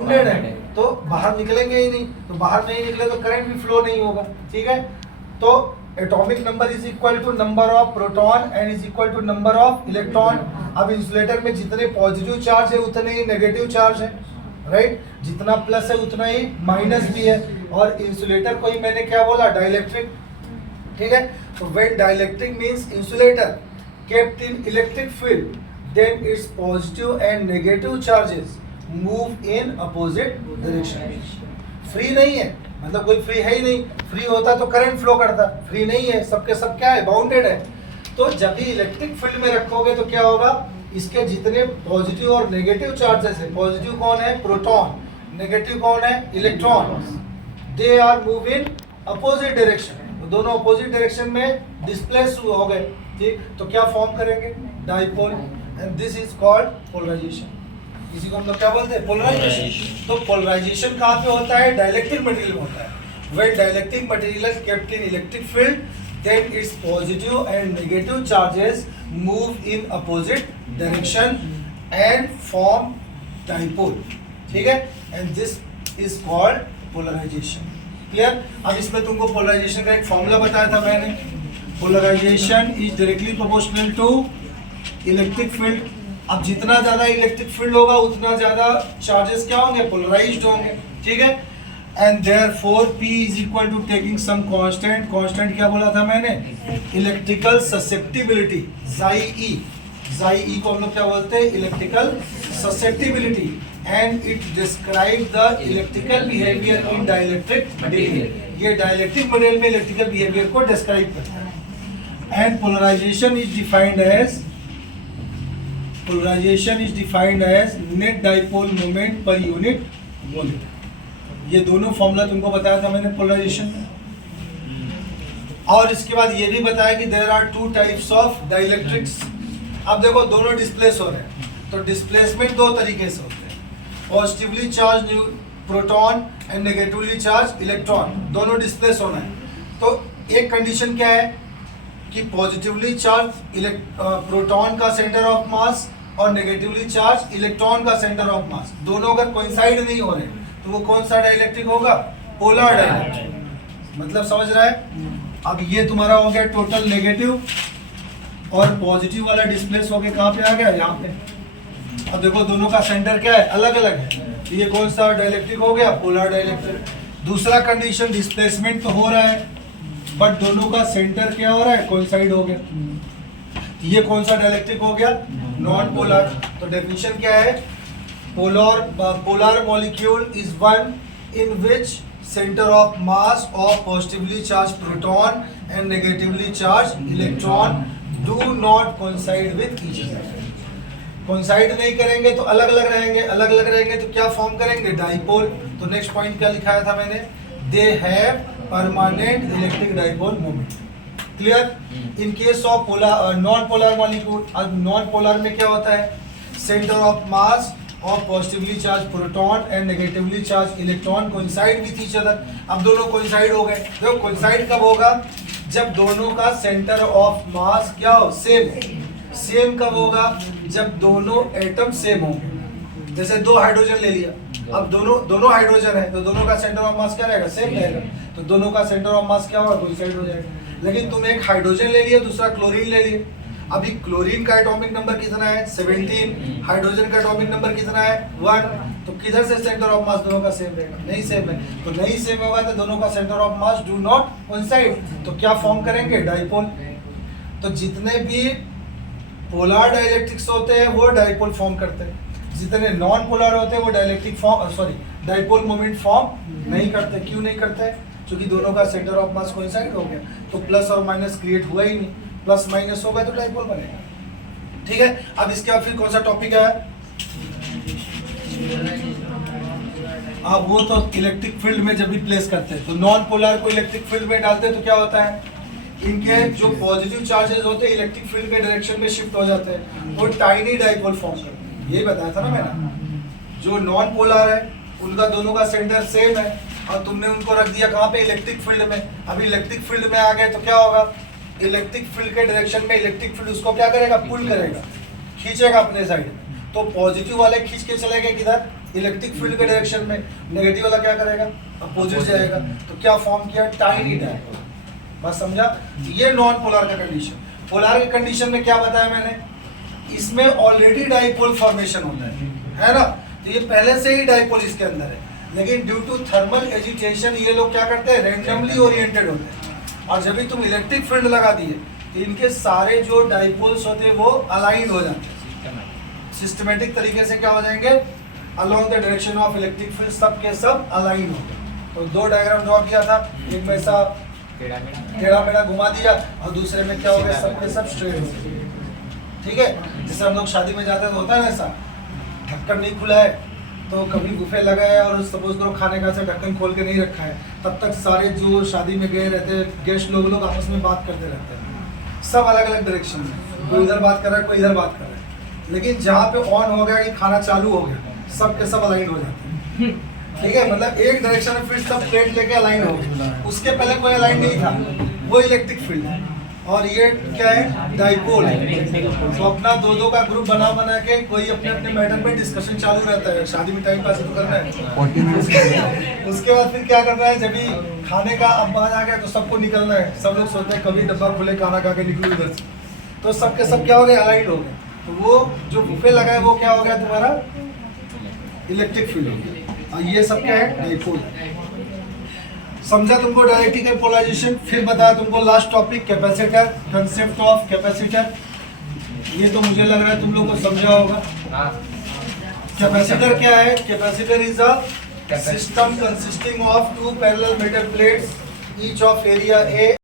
है तो बाहर निकलेंगे ही नहीं, तो बाहर नहीं निकले तो करंट भी फ्लो नहीं होगा। ठीक है, तो atomic number is equal to number of proton and is equal to number of electron. अब इंसुलेटर में जितने पॉजिटिव चार्ज है उतने ही नेगेटिव चार्ज है, राइट? जितना प्लस है उतना ही माइनस भी है। और इंसुलेटर को ही मैंने क्या बोला, डाइलेक्ट्रिक। ठीक है, तो when dielectric means insulator kept in electric field, then its positive and negative charges move in opposite direction. Free नहीं है, मतलब कोई फ्री है ही नहीं। फ्री होता तो करंट फ्लो करता, फ्री नहीं है, सबके सब क्या है, बाउंडेड है। तो जब भी इलेक्ट्रिक फील्ड में रखोगे तो क्या होगा, इसके जितने पॉजिटिव और नेगेटिव चार्जेस है, पॉजिटिव कौन है, प्रोटॉन, नेगेटिव कौन है, electron, they are move in opposite direction. दोनों अपोजिट डायरेक्शन में डिस्प्लेस हो गए। ठीक, तो क्या फॉर्म करेंगे, dipole, and this is called polarization. इसी को हम लोग क्या बोलते हैं, पोलराइजेशन। तो पोलराइजेशन कहाँ पे होता है, डाइलेक्ट्रिक मटेरियल में होता है। When dielectric material is kept in electric field, then it's positive and negative charges move in opposite direction and form dipole. ठीक है, and this is called polarisation. Clear? अब इसमें तुमको पोलराइजेशन का एक फॉर्मूला बताया था मैंने। Polarisation is directly proportional to electric field. अब जितना ज्यादा इलेक्ट्रिक फील्ड होगा उतना ज्यादा चार्जेस क्या होंगे, पोलराइज्ड होंगे। ठीक है, and therefore P is equal to taking some constant. Constant क्या बोला था मैंने, इलेक्ट्रिकल ससेप्टिबिलिटी, Xi E को हम लोग क्या बोलते हैं, electrical susceptibility, and it describe the electrical behaviour in dielectric material. ये डाइलेक्ट्रिक मटेरियल में इलेक्ट्रिकल बिहेवियर को डिस्क्राइब करता है। And polarisation is defined as net dipole moment per unit volume. ये दोनों फॉर्मूला तुमको बताया था मैंने पोलराइजेशन में। और इसके बाद ये भी बताया कि there are two types of dielectrics. अब देखो दोनों डिस्प्लेस हो रहे हैं, तो डिस्प्लेसमेंट दो तरीके से होते हैं, positively charge proton and negatively charge electron, दोनों डिस्प्लेस होना है। तो एक कंडीशन क्या है कि पॉजिटिवली चार्ज प्रोटॉन का सेंटर ऑफ मास और नेगेटिवली चार्ज इलेक्ट्रॉन का सेंटर ऑफ मास, दोनों अगर कोइंसाइड नहीं हो रहे तो वो कौन सा डाइलेक्ट्रिक होगा, पोलर डाइलेक्ट्रिक। मतलब समझ रहा है? अब ये तुम्हारा हो गया टोटल नेगेटिव, और पॉजिटिव वाला डिस्प्लेस होके कहाँ पे आ गया, यहाँ पे। अब देखो दोनों का सेंटर क्या है, अलग अलग है, तो ये कौन सा डाइलेक्ट्रिक हो गया, पोलर डाइलेक्ट्रिक। दूसरा कंडीशन, डिस्प्लेसमेंट तो हो रहा है बट दोनों का सेंटर क्या हो रहा है, कोइंसाइड हो गया। ये कौन सा डाइलेक्ट्रिक हो गया, नॉन पोलर। तो डेफिनेशन क्या है, polar molecule is one in which centre of mass of positively charge proton and negatively charge electron do not coincide with each other. Coincide नहीं करेंगे तो अलग अलग रहेंगे, अलग अलग रहेंगे तो क्या फॉर्म करेंगे, डाइपोल। तो नेक्स्ट पॉइंट क्या लिखाया था मैंने, they have permanent electric dipole moment. Clear? In case of non polar molecule, अब नॉन पोलर में क्या होता है, centre of mass of positively charge proton and negatively charge electron coincide with each other. अब दोनों कोइंसाइड हो गए। देखो कोइंसाइड कब होगा, जब दोनों का सेंटर ऑफ मास क्या हो, सेम। सेम कब होगा, जब दोनों एटम सेम होंगे। जैसे दो हाइड्रोजन ले लिया, अब दोनों हाइड्रोजन है तो दोनों का सेंटर ऑफ मास क्या रहेगा, सेम रहेगा, तो दोनों का सेंटर ऑफ मास क्या होगा, कोइंसाइड हो जाएगा। लेकिन तुम एक हाइड्रोजन ले लिया, दूसरा क्लोरीन ले लिया, अभी क्लोरीन का एटॉमिक नंबर कितना है, 17, हाइड्रोजन का एटॉमिक नंबर कितना है, 1, तो किधर से सेंटर ऑफ मास दोनों का सेम रहेगा, नहीं सेम है। तो नहीं सेम होगा तो दोनों का centre of mass do not coincide, तो क्या फॉर्म करेंगे, डाइपोल। तो जितने भी पोलर डाइलेक्ट्रिक्स होते हैं वो डाइपोल फॉर्म करते हैं, जितने नॉन पोलर होते हैं वो डाइपोल मोमेंट फॉर्म नहीं करते। क्यों नहीं करते, क्योंकि दोनों का सेंटर ऑफ मास कोइंसाइड हो गया, तो प्लस और माइनस क्रिएट हुआ ही नहीं, प्लस माइनस होगा तो डाइपोल बनेगा। ठीक है, अब इसके बाद फिर कौन सा टॉपिक है, अब वो तो इलेक्ट्रिक फील्ड में जब भी प्लेस करते हैं तो नॉन पोलर को इलेक्ट्रिक फील्ड में डालते हैं तो क्या होता है, इनके जो पॉजिटिव चार्जेस होते हैं इलेक्ट्रिक फील्ड के डायरेक्शन में शिफ्ट हो जाते हैं, वो टाइनी डाइपोल फॉर्म करते हैं। यही बताया था ना मैंने। जो नॉन पोलर है उनका दोनों का सेंटर सेम है और तुमने उनको रख दिया कहाँ पे, इलेक्ट्रिक फील्ड में। अभी इलेक्ट्रिक फील्ड में आ गए तो क्या होगा, इलेक्ट्रिक फील्ड के डायरेक्शन में इलेक्ट्रिक फील्ड उसको क्या करेगा, पुल करेगा, खींचेगा अपने साइड। तो पॉजिटिव वाले खींच के चले गए किधर, इलेक्ट्रिक फील्ड के डायरेक्शन में, नेगेटिव वाला क्या करेगा, अपोजिट जाएगा। तो क्या फॉर्म किया, टाइनी डाइपोल। बस समझा। ये नॉन पोलर का कंडीशन। पोलर के कंडीशन में क्या बताया मैंने, इसमें ऑलरेडी डाइपोल फॉर्मेशन होता है ना, तो ये पहले से ही डाइपोल इसके अंदर है, लेकिन ड्यू टू थर्मल एजिटेशन ये लोग क्या करते हैं, रैंडमली ओरिएंटेड होते हैं। और जब भी तुम इलेक्ट्रिक फील्ड लगा दिए तो इनके सारे जो डाइपोल्स होते हैं वो अलाइन हो जाते हैं, सिस्टमेटिक तरीके से क्या हो जाएंगे, along the direction of electric field सब के सब अलाइन हो गए। तो दो डायग्राम ड्रॉ किया था, एक में ऐसा टेढ़ा मेढ़ा घुमा दिया और दूसरे में क्या हो गया, सब के सब स्ट्रेट हो गए। ठीक है, जैसे हम लोग शादी में जाते हैं तो होता है ना ऐसा, ढक्कन नहीं खुला है तो कभी बुफे लगा है और सपोज करो खाने का से ढक्कन खोल के नहीं रखा है, तब तक सारे जो शादी में गए रहते हैं गेस्ट लोग आपस में बात करते रहते हैं, सब अलग अलग डायरेक्शन में, कोई इधर बात कर रहा है कोई इधर बात कर रहा है, लेकिन जहाँ पे ऑन हो गया कि खाना चालू हो गया, सब के सब अलाइन हो जाते हैं। ठीक है, मतलब एक डायरेक्शन में फिर सब प्लेट लेके अलाइन हो गए, उसके पहले कोई अलाइन नहीं था, वो इलेक्ट्रिक फील्ड है। और ये क्या है, डाइपोल है। तो अपना दो दो का ग्रुप बना के कोई अपने अपने मैटर पे डिस्कशन चालू रहता है, शादी में टाइम पास तो करना है। उसके बाद फिर क्या करना है, जब भी खाने का अब बात आ गया तो सबको निकलना है, सब लोग सोचते हैं कभी डब्बा खुले खाना खा के निकलूं इधर से, तो सबके सब क्या हो गए, अलाइन हो गए। तो वो जो बुफे लगा है वो क्या हो गया तुम्हारा, इलेक्ट्रिक फील्ड हो गया। और ये सब क्या है, डाइपोल। समझा तुमको डायरेक्ट्रिकल पोलराइजेशन। फिर बताया तुमको last topic capacitor, concept of capacitor. ये तो मुझे लग रहा है तुम लोग को समझा होगा। कैपेसिटर क्या है, capacitor is a system consisting of two parallel metal plates each of area A